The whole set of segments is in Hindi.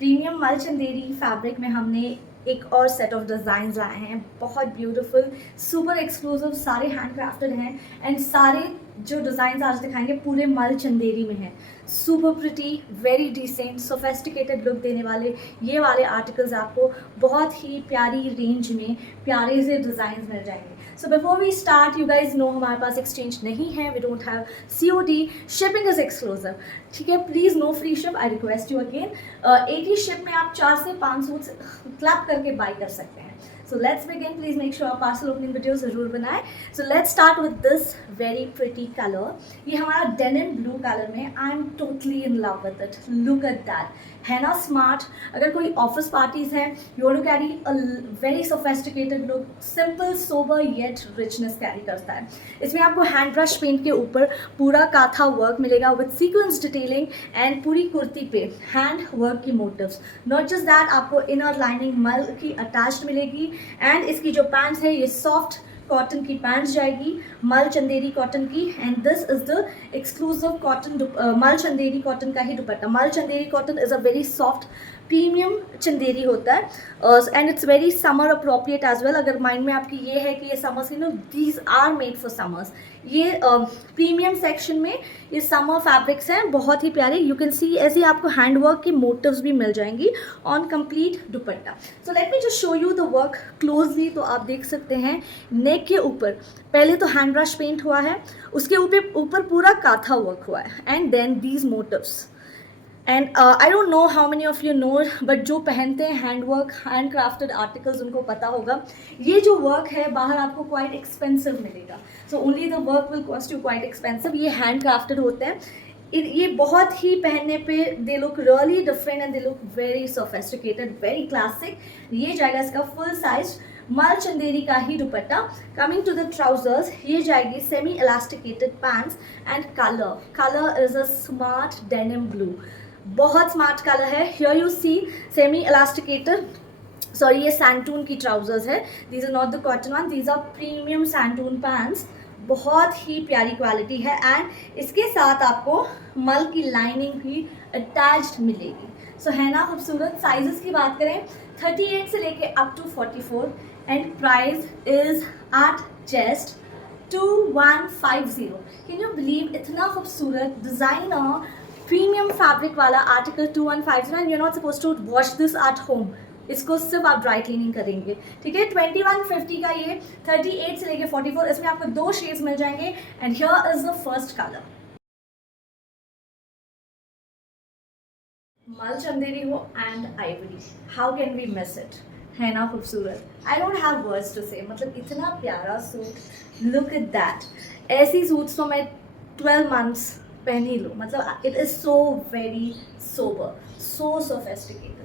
प्रीमियम मल चंदेरी फैब्रिक में हमने एक और सेट ऑफ डिज़ाइन लाए हैं, बहुत ब्यूटीफुल, सुपर एक्सक्लूसिव, सारे हैंड क्राफ्टेड हैं एंड सारे जो डिज़ाइन आज दिखाएंगे पूरे मल चंदेरी में हैं। Super pretty, very decent, sophisticated look देने वाले ये वाले आर्टिकल्स आपको बहुत ही प्यारी रेंज में प्यारे से डिज़ाइन मिल जाएंगे। So before we start, you guys know हमारे पास एक्सचेंज नहीं है, we don't have COD, shipping is exclusive, ठीक है। Please no free ship, I request you again. एक ही शिप में आप 4 से 5 सूट क्लैप करके बाई कर सकते हैं। So let's begin, please make sure आप पार्सल ओपनिंग वीडियो जरूर बनाएं। So let's start with this very pretty colour. ये हमारा डेनिम ब्लू कलर में, I am totally in love with it, look at that, है ना स्मार्ट। अगर कोई ऑफिस पार्टीज हैं, you want to carry a very sophisticated look, simple sober yet richness carry करता है। इसमें आपको हैंड ब्रश पेंट के ऊपर पूरा काथा वर्क मिलेगा विद सीक्वेंस डिटेलिंग एंड पूरी कुर्ती पे हैंड वर्क की मोटिव्स। नॉट जस्ट दैट, आपको इनर लाइनिंग मल की अटैच्ड मिलेगी एंड इसकी जो पैंट्स है ये सॉफ्ट कॉटन की पैंट्स जाएगी, मल चंदेरी कॉटन की, and this is the exclusive cotton मल चंदेरी कॉटन का ही दुपट्टा। मल Chanderi cotton is a very soft premium Chanderi होता है and it's very summer appropriate as well. अगर माइंड में आपकी ये है कि ये summers, these are made for summers, ये प्रीमियम सेक्शन में ये समर फैब्रिक्स हैं, बहुत ही प्यारे। यू कैन सी ऐसे आपको हैंडवर्क की मोटिव्स भी मिल जाएंगी on complete dupatta. So let me just show you the work closely. तो आप देख सकते हैं नेक के ऊपर पहले तो हैंड ब्रश पेंट हुआ है, उसके ऊपर पूरा काथा वर्क हुआ है and then these motifs. And I don't know how many of you know, but जो पहनते हैं हैंडवर्क हैंड क्राफ्टेड आर्टिकल्स उनको पता होगा ये जो वर्क है बाहर आपको क्वाइट एक्सपेंसिव मिलेगा। So only the work will cost you quite expensive. ये हैंड क्राफ्टेड होते हैं, ये बहुत ही पहनने पे they look really different and they look very sophisticated, very classic. ये जाएगा इसका फुल साइज मल चंदेरी का ही dupatta. Coming to the trousers, ये जाएगी semi elasticated pants and colour is a smart denim blue, बहुत स्मार्ट कलर है। Here you see semi elasticated, sorry ये सैंटून की ट्राउजर्स है, these are not the cotton one, these are premium santoon pants, बहुत ही प्यारी क्वालिटी है एंड इसके साथ आपको मल की लाइनिंग भी अटैच्ड मिलेगी। सो है ना खूबसूरत। साइजेस की बात करें 38 से लेके up to 44 and price is at just 2150। Can you believe, इतना खूबसूरत डिज़ाइनर प्रीमियम फैब्रिक वाला article 2150 and you are not suppose to wash this at home, इसको सिर्फ आप ड्राई क्लीनिंग करेंगे, ठीक है। 2150 का ये 38 से लेके 44, इसमें आपको 2 शेड्स मिल जाएंगे and here is the first colour. मल चंदेरी हो and ivory, how can we miss it, है ना खूबसूरत। I don't have words to say, मतलब इतना प्यारा सूट, लुक एट दैट। ऐसी सूट्स तो मैं 12 मंथ्स पहन ही लूँ, मतलब it is so very sober, so sophisticated.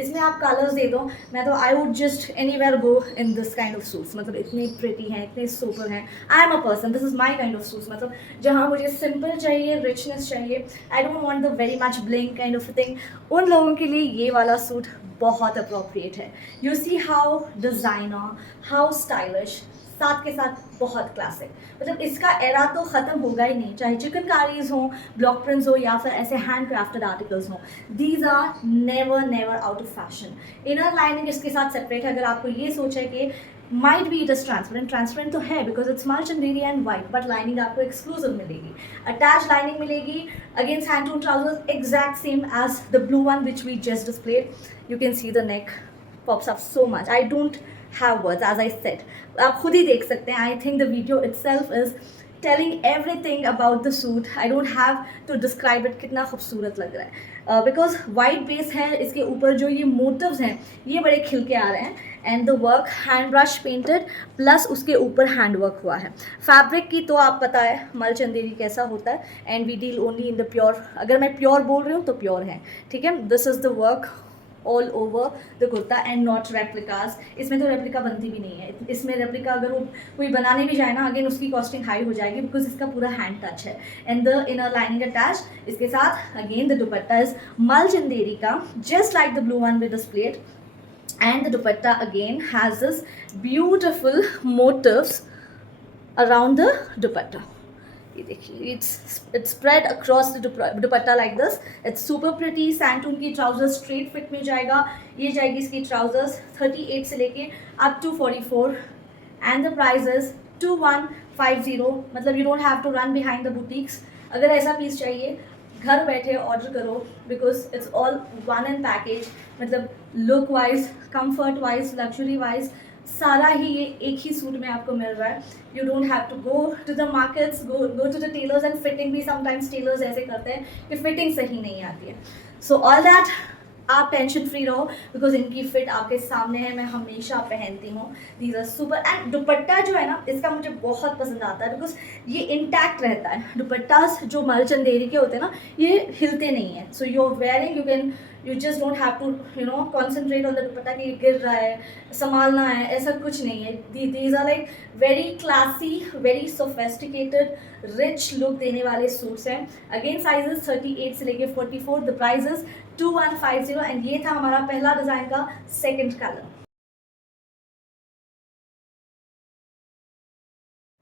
इसमें आप कलर्स दे दो, मैं तो I would just anywhere go in this kind of suits, मतलब इतने प्रिटी हैं, इतने सुपर हैं। I am a person, this is my kind of suits, मतलब जहाँ मुझे सिंपल चाहिए, रिचनेस चाहिए, I don't want the very much bling kind of thing, उन लोगों के लिए ये वाला सूट बहुत अप्रोप्रिएट है। You see how designer, how stylish, साथ के साथ बहुत क्लासिक। मतलब इसका एरा तो ख़त्म होगा ही नहीं, चाहे चिकनकारीज हो, ब्लॉक प्रिंट्स हो या फिर ऐसे हैंड क्राफ्टेड आर्टिकल्स हो, these are never out of fashion. Inner lining इसके साथ सेपरेट है। अगर आपको ये सोचा है कि might be it is transparent तो है बिकॉज इट्स मल Chanderi and white, but lining आपको एक्सक्लूसिव मिलेगी, अटैच लाइनिंग मिलेगी against handloom trousers, exact same as the blue one which we just displayed. You can see the neck pops up so much. I don't have words, as I said. आप खुद ही देख सकते हैं. I think the video itself is telling everything about the suit. I don't have to describe it कितना खूबसूरत लग रहा है because white base है, इसके ऊपर जो ये motives हैं ये बड़े खिल के आ रहे हैं and the work hand brush painted plus उसके ऊपर hand work हुआ है. फैब्रिक की तो आप पता है मल चंदेरी कैसा होता है and we deal only in the pure. अगर मैं प्योर बोल रही हूँ तो प्योर है, ठीक है. This is the work all over the kurta and not replicas. इसमें तो रेप्लिका बनती भी नहीं है. इसमें रेप्लिका अगर वो कोई बनाने भी जाए ना, अगेन उसकी कॉस्टिंग हाई हो जाएगी बिकॉज इसका पूरा हैंड टच है and the inner lining attach. इसके साथ अगेन द दुपट्टा इज मल चंदेरी का, just like the blue one with displayed, and the dupatta again has this beautiful motifs around the dupatta. ये देखिए, it's spread across the dupatta like this. It's super pretty. Santoon की ट्राउजर स्ट्रेट फिट में जाएगा। ये जाएगी इसकी ट्राउजर्स 38 से लेके up to 44 and the price is 2150। मतलब you don't have to run behind the boutiques. अगर ऐसा पीस चाहिए घर बैठे ऑर्डर करो, because it's all one and package. मतलब look wise, comfort wise, luxury wise सारा ही ये एक ही सूट में आपको मिल रहा है। You don't have to go to the markets, go to the tailors and fitting भी समटाइम्स टेलर्स ऐसे करते हैं कि फिटिंग सही नहीं आती है। सो ऑल दैट आप टेंशन फ्री रहो, बिकॉज इनकी फिट आपके सामने है, मैं हमेशा पहनती हूँ। These are super. And dupatta जो है ना, इसका मुझे बहुत पसंद आता है, बिकॉज ये इंटैक्ट रहता है। दुपट्टास जो मलचंदेरी के होते हैं ना, ये हिलते नहीं है। So you are wearing, you just don't have to concentrate on the dupatta कि ये गिर रहा है, संभालना है, ऐसा कुछ नहीं है। These are like very classy, very sophisticated, rich look देने वाले सूट्स हैं। अगेन साइजेस 38 से लेके 44। The prices 2150। एंड ये था हमारा पहला डिजाइन का second colour.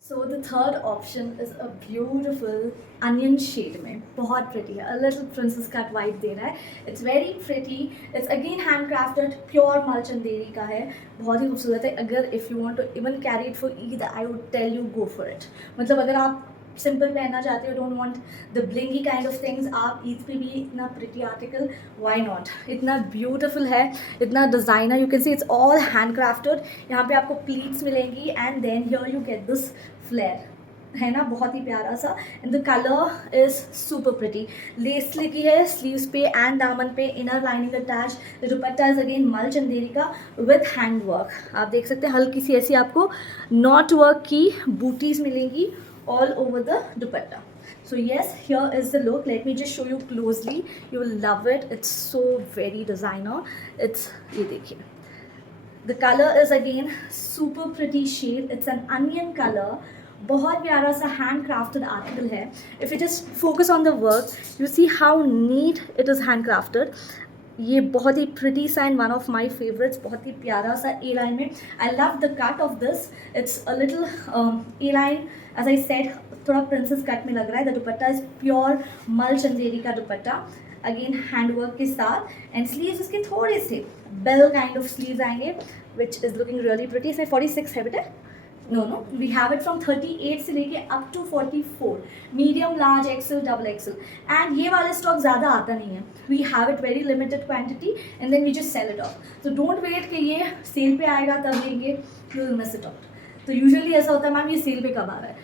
So the third option is a beautiful onion shade में, बहुत प्रिटी है, a little princess cut vibe दे रहा है। It's very pretty. It's again hand crafted, pure Malchanderi का है, बहुत ही खूबसूरत है। अगर if you want to even carry it for Eid, I would tell you go for it. मतलब अगर आप सिंपल पहनना चाहते हो, don't want the blingy kind of things, आप ईद पे भी इतना प्रिटी आर्टिकल, व्हाई नॉट। इतना ब्यूटीफुल है, इतना designer. You can see it's all hand crafted. यहाँ पे आपको प्लीट्स मिलेंगी and then here you get this flare, है ना, बहुत ही प्यारा सा। And the colour is super pretty. Lace लगी है स्लीव्स पे एंड दामन पे, inner lining attach. The dupatta is again मल चंदेरी का विथ हैंड वर्क। आप देख सकते हैं हल्की सी ऐसी आपको नॉट वर्क की बूटीज मिलेंगी all over the dupatta. So yes, here is the look. Let me just show you closely. You will love it. It's so very designer. It's, ये देखिए, the color is again super pretty shade. It's an onion color. बहुत प्यारा सा हैंड क्राफ्टेड आर्टिकल है. If you just focus on the work, you see how neat it is hand crafted. ये बहुत ही प्रिटी सा and one of my favourites, बहुत ही प्यारा सा ए लाइन में. I love the cut of this. It's a little A line, as I said, थोड़ा प्रिंसेस कट में लग रहा है. द दुपट्टा इज प्योर मल चंदेरी का दुपट्टा, अगेन हैंड वर्क के साथ. एंड स्लीव्स इसके थोड़े से बेल काइंड ऑफ स्लीव्स आएंगे, which is looking really pretty. इसमें 46 है बेटा, no we have it from 38 से लेके up to 44, medium, large, XL, double XL. And ये वाला स्टॉक ज़्यादा आता नहीं है. We have it very limited quantity and then we just sell it off. तो डोंट वेट कि ये सेल पे आएगा तब लेंगे, you will miss it out. तो यूजुअली ऐसा होता है, मैम ये सेल पे कब आ रहा है,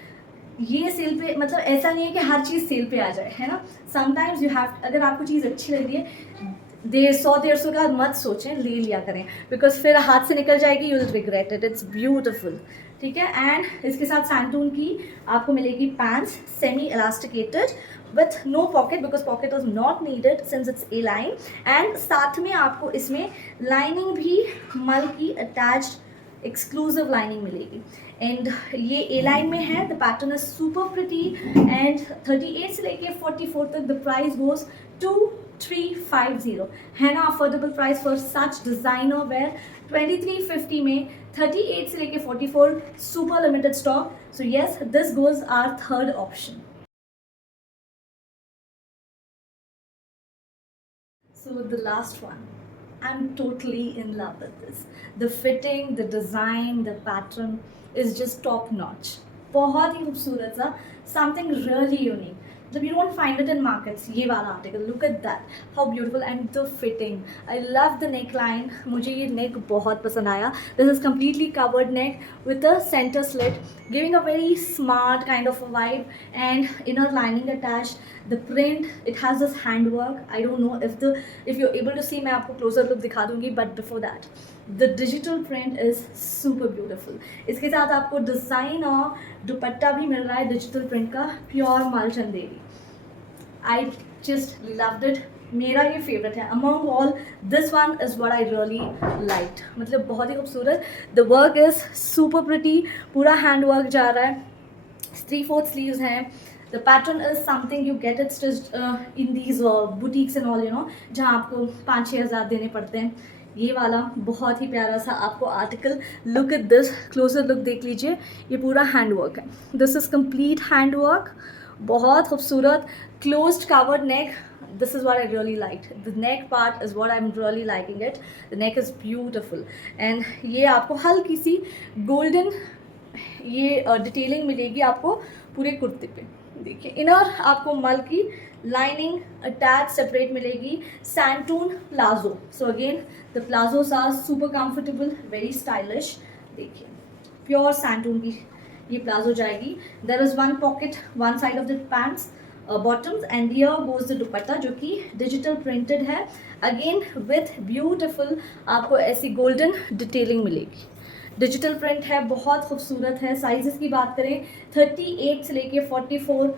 ये सेल पे, मतलब ऐसा नहीं है कि हर चीज़ सेल पे आ जाए, है ना. समटाइम्स यू हैव, अगर आपको चीज़ अच्छी लग रही है, 100-150 का मत सोचें, ले लिया करें, बिकॉज फिर हाथ से निकल जाएगी, you will regret it. It's beautiful, ठीक है. एंड इसके साथ सैंटून की आपको मिलेगी pants, semi elasticated with no pocket, because pocket was not needed since it's A line. And साथ में आपको इसमें लाइनिंग भी मल की अटैच्ड एक्सक्लूसिव लाइनिंग मिलेगी. एंड ये ए लाइन में है. The pattern is super pretty. And 38 से लेके 44 तक द प्राइस गोज 2350, है ना. Affordable price for such designer wear. 2350 में 38 से लेके 44 super limited stock. So yes, this goes our third option. So the last one, I'm totally in love with this. The fitting, the design, the pattern is just top notch. बहुत ही खूबसूरत सा, something really unique. जब you don't find it in markets, ये वाला article, look at that, how beautiful. And the fitting, I love the neckline. मुझे ये neck बहुत पसंद आया. This is completely covered neck with a center slit, giving a very smart kind of a vibe, and inner lining attached. The print, it has this handwork. I don't know if you're able to see, मैं आपको closer look दिखा दूँगी, but before that, the digital print is super beautiful. इसके साथ आपको डिज़ाइन और दुपट्टा भी मिल रहा है डिजिटल प्रिंट का, प्योर मल Chanderi. I just loved it. मेरा ये फेवरेट है among all. This one is what I really liked. मतलब बहुत ही खूबसूरत. The work is super pretty. पूरा हैंड वर्क जा रहा है. 3/4 sleeves हैं. The pattern is something you get it stitched in these boutiques and all, you know, जहाँ आपको 5-6 हज़ार देने पड़ते हैं. ये वाला बहुत ही प्यारा सा आपको article, look at this, closure look देख लीजिए, ये पूरा हैंड वर्क है, this is complete hand work, बहुत खूबसूरत, closed covered neck. This is what I really liked. The neck part is what I'm really liking it. The neck is beautiful. And ये आपको हल्की सी गोल्डन ये डिटेलिंग मिलेगी आपको पूरे कुर्ते पे. देखिए इनर आपको मल की लाइनिंग अटैच सेपरेट मिलेगी, santoon palazzo. So again the palazzos are super comfortable, very stylish. देखिए प्योर सैंटून की ये प्लाजो जाएगी. There is one pocket one side of the pants bottoms and here goes the dupatta जो कि डिजिटल प्रिंटेड है, अगेन विथ ब्यूटिफुल आपको ऐसी गोल्डन डिटेलिंग मिलेगी. डिजिटल प्रिंट है, बहुत खूबसूरत है. साइजेस की बात करें 38 से लेके 44,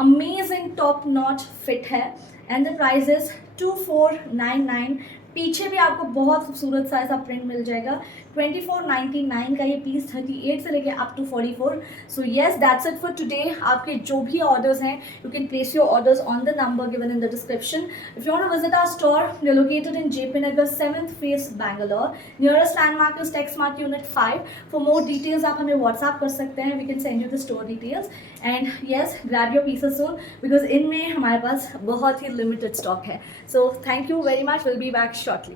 अमेजिंग टॉप नॉच फिट है. And the price is 2499. पीछे भी आपको बहुत खूबसूरत सा ऐसा प्रिंट मिल जाएगा. 2499 का ये पीस, 38 से लेके up to 44. So yes, that's it for today. आपके जो भी ऑर्डर्स हैं, you can place your orders on the number given in the description. If you want to visit our store, we are located in JP Nagar 7th phase Bangalore. Nearest landmark is tech smart unit 5. For more details आप हमें व्हाट्सएप कर सकते हैं, we can send you the store details. And yes, grab your pieces soon because इनमें हमारे पास बहुत ही लिमिटेड स्टॉक है. So thank you very much, will be back shortly.